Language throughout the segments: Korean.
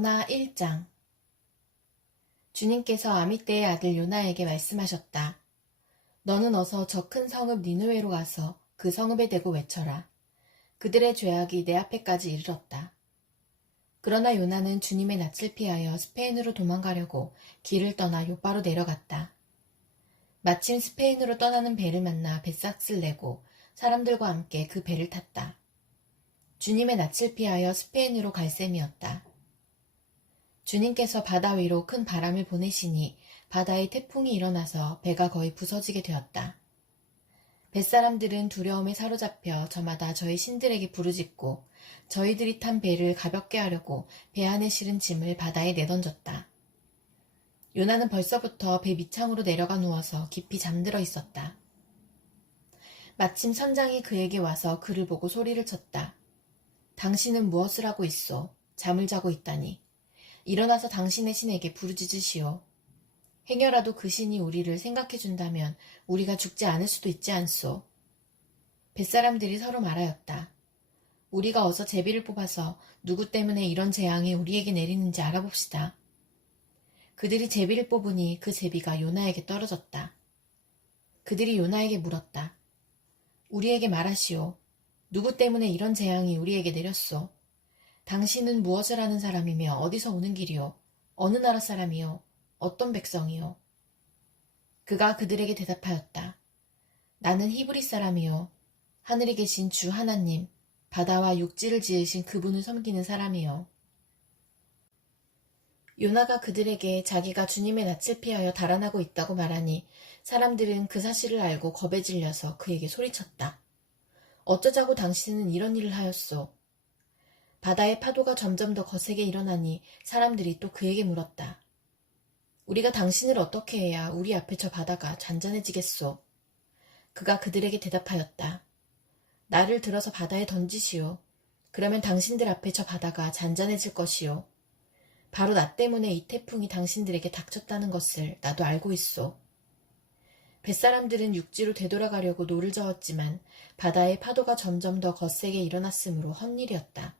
요나 1장. 주님께서 아미떼의 아들 요나에게 말씀하셨다. 너는 어서 저 큰 성읍 니느웨로 가서 그 성읍에 대고 외쳐라. 그들의 죄악이 내 앞에까지 이르렀다. 그러나 요나는 주님의 낯을 피하여 스페인으로 도망가려고 길을 떠나 요바로 내려갔다. 마침 스페인으로 떠나는 배를 만나 뱃삭을 내고 사람들과 함께 그 배를 탔다. 주님의 낯을 피하여 스페인으로 갈 셈이었다. 주님께서 바다 위로 큰 바람을 보내시니 바다에 태풍이 일어나서 배가 거의 부서지게 되었다. 뱃사람들은 두려움에 사로잡혀 저마다 저희 신들에게 부르짖고 저희들이 탄 배를 가볍게 하려고 배 안에 실은 짐을 바다에 내던졌다. 요나는 벌써부터 배 밑창으로 내려가 누워서 깊이 잠들어 있었다. 마침 선장이 그에게 와서 그를 보고 소리를 쳤다. 당신은 무엇을 하고 있소? 잠을 자고 있다니. 일어나서 당신의 신에게 부르짖으시오. 행여라도 그 신이 우리를 생각해준다면 우리가 죽지 않을 수도 있지 않소. 뱃사람들이 서로 말하였다. 우리가 어서 제비를 뽑아서 누구 때문에 이런 재앙이 우리에게 내리는지 알아봅시다. 그들이 제비를 뽑으니 그 제비가 요나에게 떨어졌다. 그들이 요나에게 물었다. 우리에게 말하시오. 누구 때문에 이런 재앙이 우리에게 내렸소? 당신은 무엇을 하는 사람이며 어디서 오는 길이요? 어느 나라 사람이요? 어떤 백성이요? 그가 그들에게 대답하였다. 나는 히브리 사람이요. 하늘에 계신 주 하나님, 바다와 육지를 지으신 그분을 섬기는 사람이요. 요나가 그들에게 자기가 주님의 낯을 피하여 달아나고 있다고 말하니 사람들은 그 사실을 알고 겁에 질려서 그에게 소리쳤다. 어쩌자고 당신은 이런 일을 하였소? 바다의 파도가 점점 더 거세게 일어나니 사람들이 또 그에게 물었다. 우리가 당신을 어떻게 해야 우리 앞에 저 바다가 잔잔해지겠소? 그가 그들에게 대답하였다. 나를 들어서 바다에 던지시오. 그러면 당신들 앞에 저 바다가 잔잔해질 것이요. 바로 나 때문에 이 태풍이 당신들에게 닥쳤다는 것을 나도 알고 있소. 뱃사람들은 육지로 되돌아가려고 노를 저었지만 바다의 파도가 점점 더 거세게 일어났으므로 헛일이었다.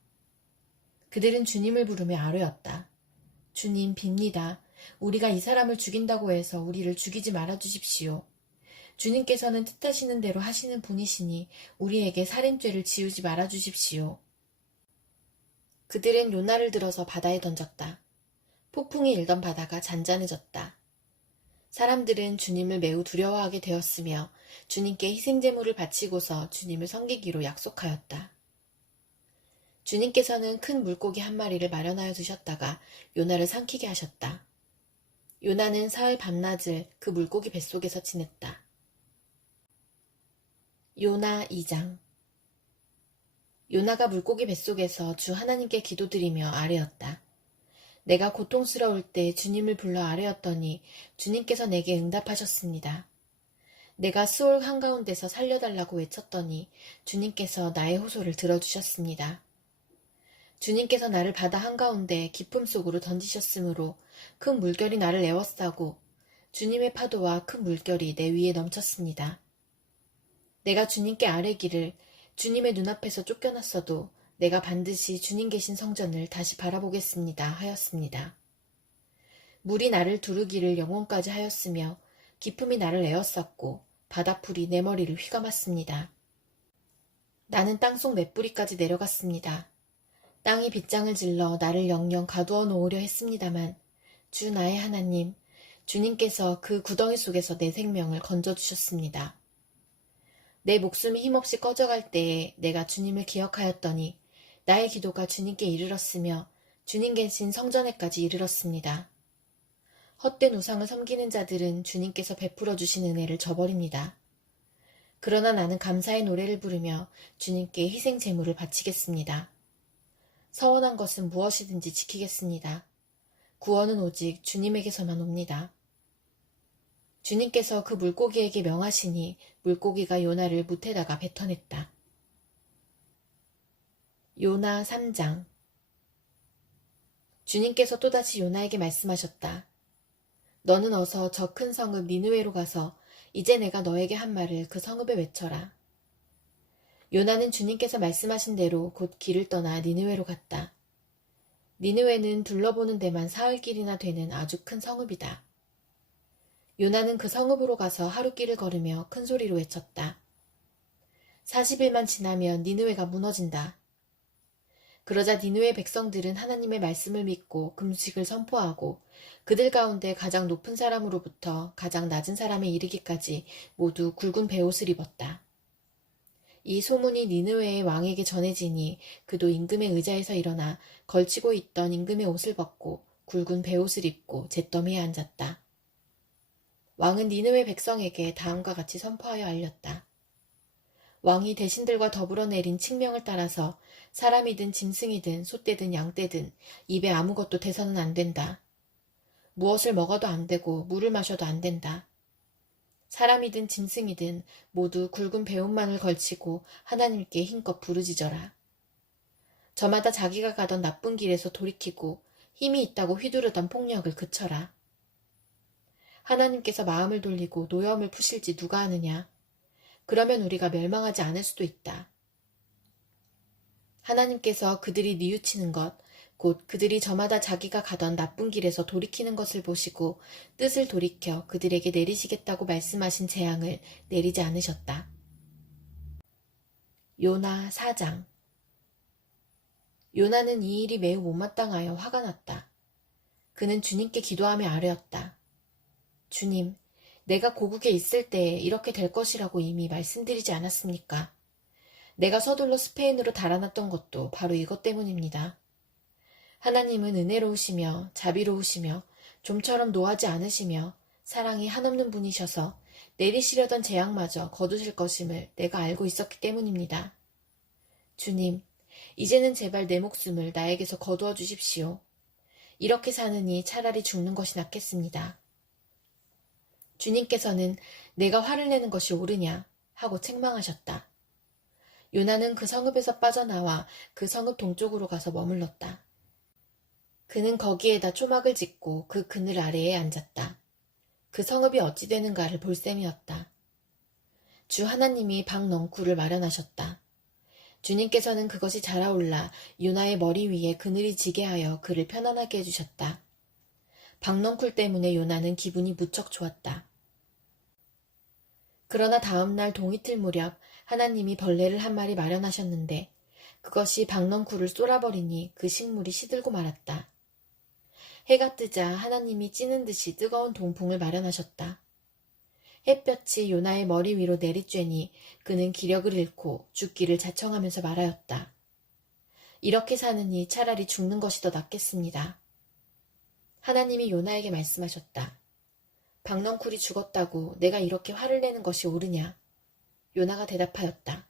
그들은 주님을 부르며 아뢰었다. 주님 빕니다. 우리가 이 사람을 죽인다고 해서 우리를 죽이지 말아 주십시오. 주님께서는 뜻하시는 대로 하시는 분이시니 우리에게 살인죄를 지우지 말아 주십시오. 그들은 요나를 들어서 바다에 던졌다. 폭풍이 일던 바다가 잔잔해졌다. 사람들은 주님을 매우 두려워하게 되었으며 주님께 희생제물을 바치고서 주님을 섬기기로 약속하였다. 주님께서는 큰 물고기 한 마리를 마련하여 두셨다가 요나를 삼키게 하셨다. 요나는 사흘 밤낮을 그 물고기 뱃속에서 지냈다. 요나 2장. 요나가 물고기 뱃속에서 주 하나님께 기도드리며 아뢰었다. 내가 고통스러울 때 주님을 불러 아뢰었더니 주님께서 내게 응답하셨습니다. 내가 수올 한가운데서 살려달라고 외쳤더니 주님께서 나의 호소를 들어주셨습니다. 주님께서 나를 바다 한가운데 깊음 속으로 던지셨으므로 큰 물결이 나를 에워싸고 주님의 파도와 큰 물결이 내 위에 넘쳤습니다. 내가 주님께 아뢰기를 주님의 눈앞에서 쫓겨났어도 내가 반드시 주님 계신 성전을 다시 바라보겠습니다 하였습니다. 물이 나를 두르기를 영혼까지 하였으며 기품이 나를 에워쌌고 바다풀이 내 머리를 휘감았습니다. 나는 땅속 맷뿌리까지 내려갔습니다. 땅이 빗장을 질러 나를 영영 가두어 놓으려 했습니다만 주 나의 하나님, 주님께서 그 구덩이 속에서 내 생명을 건져주셨습니다. 내 목숨이 힘없이 꺼져갈 때에 내가 주님을 기억하였더니 나의 기도가 주님께 이르렀으며 주님 계신 성전에까지 이르렀습니다. 헛된 우상을 섬기는 자들은 주님께서 베풀어 주신 은혜를 저버립니다. 그러나 나는 감사의 노래를 부르며 주님께 희생 제물을 바치겠습니다. 서원한 것은 무엇이든지 지키겠습니다. 구원은 오직 주님에게서만 옵니다. 주님께서 그 물고기에게 명하시니 물고기가 요나를 뭇에다가 뱉어냈다. 요나 3장. 주님께서 또다시 요나에게 말씀하셨다. 너는 어서 저 큰 성읍 니느웨로 가서 이제 내가 너에게 한 말을 그 성읍에 외쳐라. 요나는 주님께서 말씀하신 대로 곧 길을 떠나 니느웨로 갔다. 니느웨는 둘러보는 데만 사흘길이나 되는 아주 큰 성읍이다. 요나는 그 성읍으로 가서 하루길을 걸으며 큰 소리로 외쳤다. 40일만 지나면 니느웨가 무너진다. 그러자 니느웨 백성들은 하나님의 말씀을 믿고 금식을 선포하고 그들 가운데 가장 높은 사람으로부터 가장 낮은 사람에 이르기까지 모두 굵은 베옷을 입었다. 이 소문이 니느웨의 왕에게 전해지니 그도 임금의 의자에서 일어나 걸치고 있던 임금의 옷을 벗고 굵은 베옷을 입고 잿더미에 앉았다. 왕은 니느웨 백성에게 다음과 같이 선포하여 알렸다. 왕이 대신들과 더불어 내린 칙명을 따라서 사람이든 짐승이든 소떼든 양떼든 입에 아무것도 대서는 안 된다. 무엇을 먹어도 안 되고 물을 마셔도 안 된다. 사람이든 짐승이든 모두 굵은 배옷만을 걸치고 하나님께 힘껏 부르짖어라. 저마다 자기가 가던 나쁜 길에서 돌이키고 힘이 있다고 휘두르던 폭력을 그쳐라. 하나님께서 마음을 돌리고 노여움을 푸실지 누가 아느냐. 그러면 우리가 멸망하지 않을 수도 있다. 하나님께서 그들이 뉘우치는 것, 곧 그들이 저마다 자기가 가던 나쁜 길에서 돌이키는 것을 보시고 뜻을 돌이켜 그들에게 내리시겠다고 말씀하신 재앙을 내리지 않으셨다. 요나 4장. 요나는 이 일이 매우 못마땅하여 화가 났다. 그는 주님께 기도하며 아뢰었다. 주님, 내가 고국에 있을 때에 이렇게 될 것이라고 이미 말씀드리지 않았습니까? 내가 서둘러 스페인으로 달아났던 것도 바로 이것 때문입니다. 하나님은 은혜로우시며 자비로우시며 좀처럼 노하지 않으시며 사랑이 한없는 분이셔서 내리시려던 재앙마저 거두실 것임을 내가 알고 있었기 때문입니다. 주님, 이제는 제발 내 목숨을 나에게서 거두어 주십시오. 이렇게 사느니 차라리 죽는 것이 낫겠습니다. 주님께서는 내가 화를 내는 것이 옳으냐 하고 책망하셨다. 요나는 그 성읍에서 빠져나와 그 성읍 동쪽으로 가서 머물렀다. 그는 거기에다 초막을 짓고 그 그늘 아래에 앉았다. 그 성읍이 어찌 되는가를 볼 셈이었다. 주 하나님이 박넝쿨을 마련하셨다. 주님께서는 그것이 자라올라 요나의 머리 위에 그늘이 지게 하여 그를 편안하게 해주셨다. 박넝쿨 때문에 요나는 기분이 무척 좋았다. 그러나 다음날 동이틀 무렵 하나님이 벌레를 한 마리 마련하셨는데 그것이 박넝쿨을 쏠아버리니 그 식물이 시들고 말았다. 해가 뜨자 하나님이 찌는 듯이 뜨거운 동풍을 마련하셨다. 햇볕이 요나의 머리 위로 내리쬐니 그는 기력을 잃고 죽기를 자청하면서 말하였다. 이렇게 사느니 차라리 죽는 것이 더 낫겠습니다. 하나님이 요나에게 말씀하셨다. 박넝쿨이 죽었다고 내가 이렇게 화를 내는 것이 옳으냐? 요나가 대답하였다.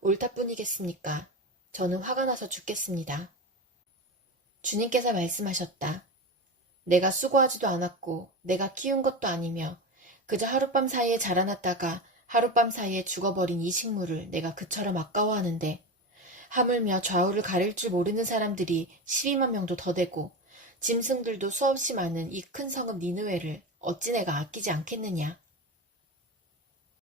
옳다뿐이겠습니까? 저는 화가 나서 죽겠습니다. 주님께서 말씀하셨다. 내가 수고하지도 않았고 내가 키운 것도 아니며 그저 하룻밤 사이에 자라났다가 하룻밤 사이에 죽어버린 이 식물을 내가 그처럼 아까워하는데 하물며 좌우를 가릴 줄 모르는 사람들이 12만 명도 더 되고 짐승들도 수없이 많은 이 큰 성읍 니느웨를 어찌 내가 아끼지 않겠느냐.